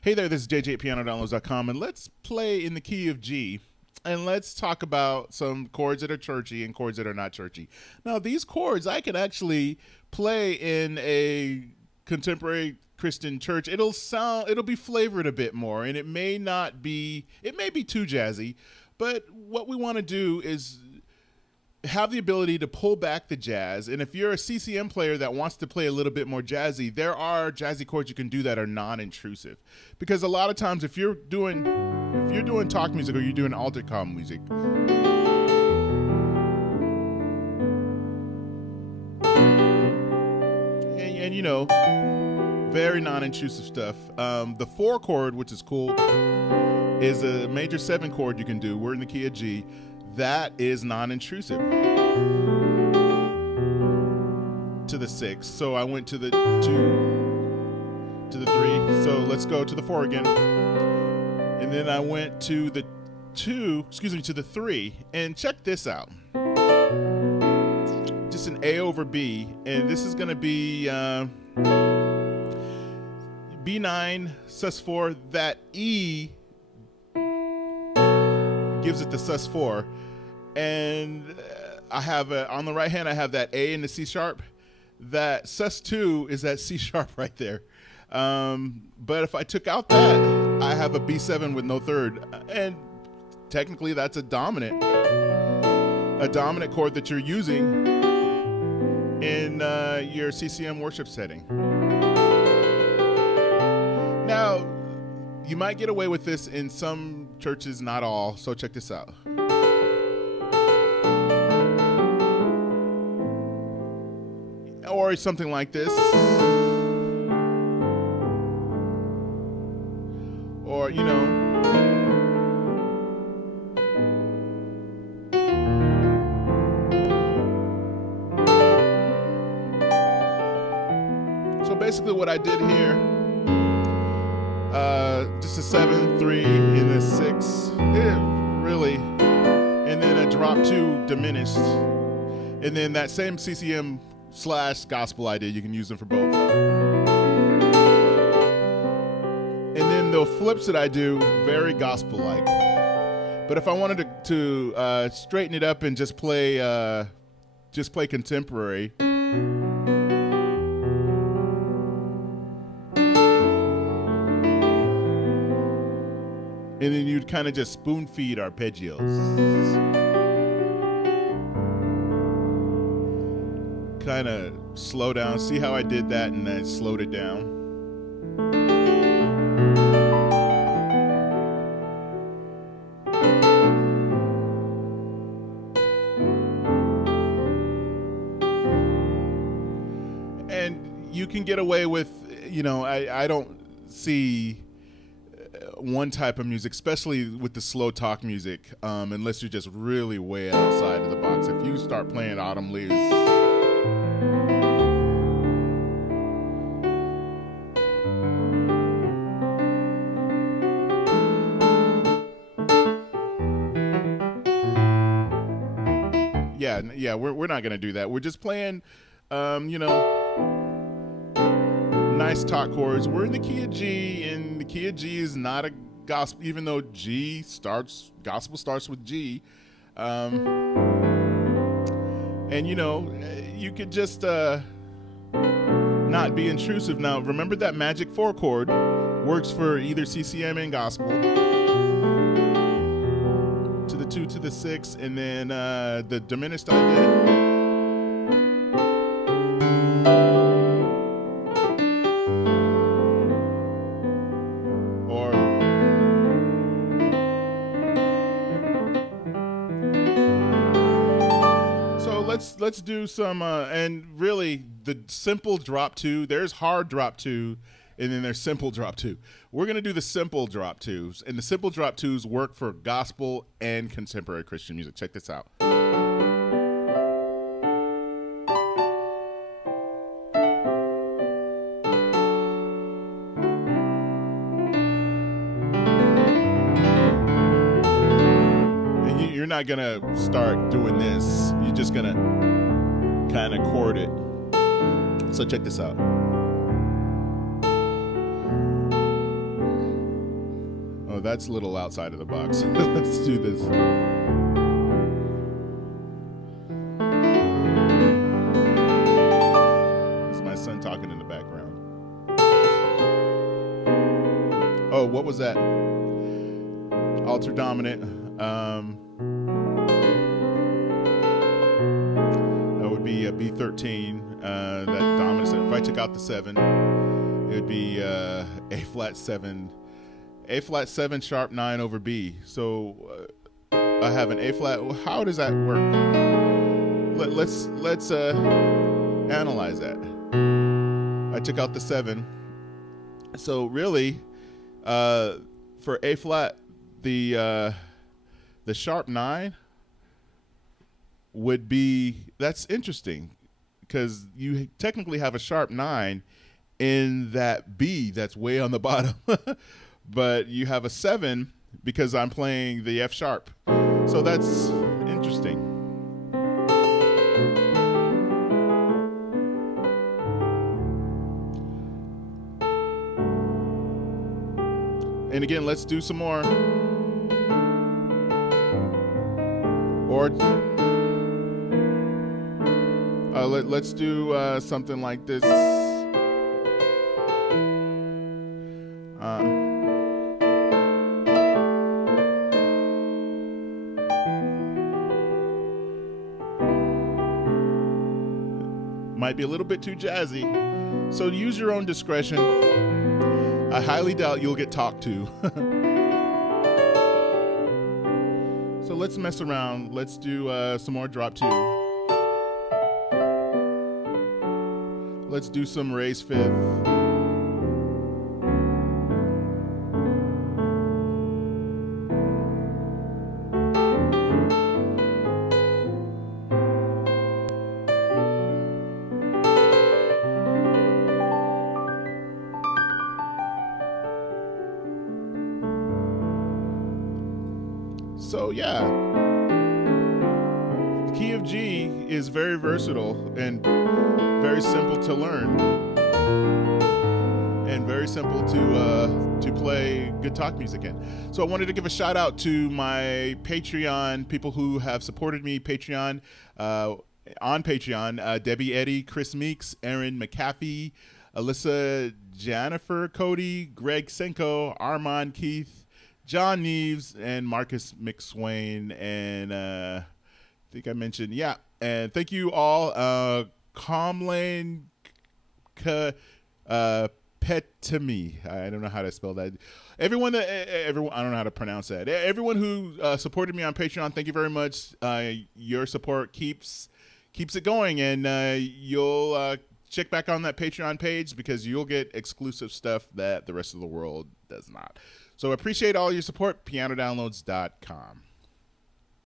Hey there, this is JJ at PianoDownloads.com, and let's play in the key of G, and let's talk about some chords that are churchy and chords that are not churchy. Now, these chords I can actually play in a contemporary Christian church. It'll be flavored a bit more, and it may be too jazzy, but what we want to do is have the ability to pull back the jazz. And if you're a CCM player that wants to play a little bit more jazzy, there are jazzy chords you can do that are non-intrusive. Because a lot of times if you're doing talk music or you're doing altar call music, and you know, very non-intrusive stuff. The 4 chord, which is cool, is a major 7 chord you can do. We're in the key of G. That is non-intrusive to the 6. So I went to the 2, to the 3. So let's go to the 4 again. And then I went to the 2, to the 3. And check this out. Just an A over B. And this is going to be B9, sus4. That E gives it the sus4. And I have on the right hand, I have that A in the C sharp. That sus2 is that C sharp right there. But if I took out that, I have a B7 with no third. And technically that's a dominant chord that you're using in your CCM worship setting. Now, you might get away with this in some churches, not all. So check this out. Or something like this. Or, you know. So basically what I did here, just a 7, 3, and a 6, really, and then a drop 2 diminished, and then that same CCM / gospel idea, you can use them for both. And then the flips that I do, very gospel-like. But if I wanted to straighten it up and just play contemporary, and then you'd kind of just spoon feed arpeggios. Kind of slow down. See how I did that and I slowed it down. And you can get away with, you know, I don't see one type of music, especially with the slow talk music, unless you're just really way outside of the box. If you start playing Autumn Leaves, yeah, we're not gonna do that. We're just playing, you know, nice talk chords. We're in the key of G, and the key of G is not a gospel, even though gospel starts with G. And you know, you could just not be intrusive. Now, remember that magic 4 chord works for either CCM and gospel. To the 2, to the 6, and then the diminished I did. Or so let's do some and really the simple drop 2. There's hard drop 2. And then there's simple drop 2. We're going to do the simple drop 2s. And the simple drop 2s work for gospel and contemporary Christian music. Check this out. And you're not going to start doing this. You're just going to kind of chord it. So check this out. that's a little outside of the box. Let's do this. This is my son talking in the background. Oh, what was that? Alter dominant. That would be a B13. That dominant. If I took out the 7, it would be A flat 7. A flat 7 sharp 9 over B. So I have an A flat. How does that work? Let's analyze that. I took out the 7. So really, for A flat, the sharp 9 would be, that's interesting because you technically have a sharp 9 in that B that's way on the bottom. But you have a 7 because I'm playing the F sharp. So that's interesting. And again, let's do some more. Or let's do something like this. Might be a little bit too jazzy, so use your own discretion. I highly doubt you'll get talked to. So let's mess around. Let's do some more drop 2. Let's do some raise 5th. So yeah, the key of G is very versatile and very simple to learn, and very simple to play good talk music in. So I wanted to give a shout out to my Patreon people who have supported me. Patreon on Patreon: Debbie Eddy, Chris Meeks, Aaron McAfee, Alyssa Jennifer, Cody, Greg Senko, Armand Keith, John Neves, and Marcus McSwain, and I think I mentioned, yeah. And thank you all. Comlane Petami. I don't know how to spell that. Everyone, I don't know how to pronounce that. Everyone who supported me on Patreon, thank you very much. Your support keeps it going, and you'll check back on that Patreon page because you'll get exclusive stuff that the rest of the world does not. So appreciate all your support. PianoDownloads.com.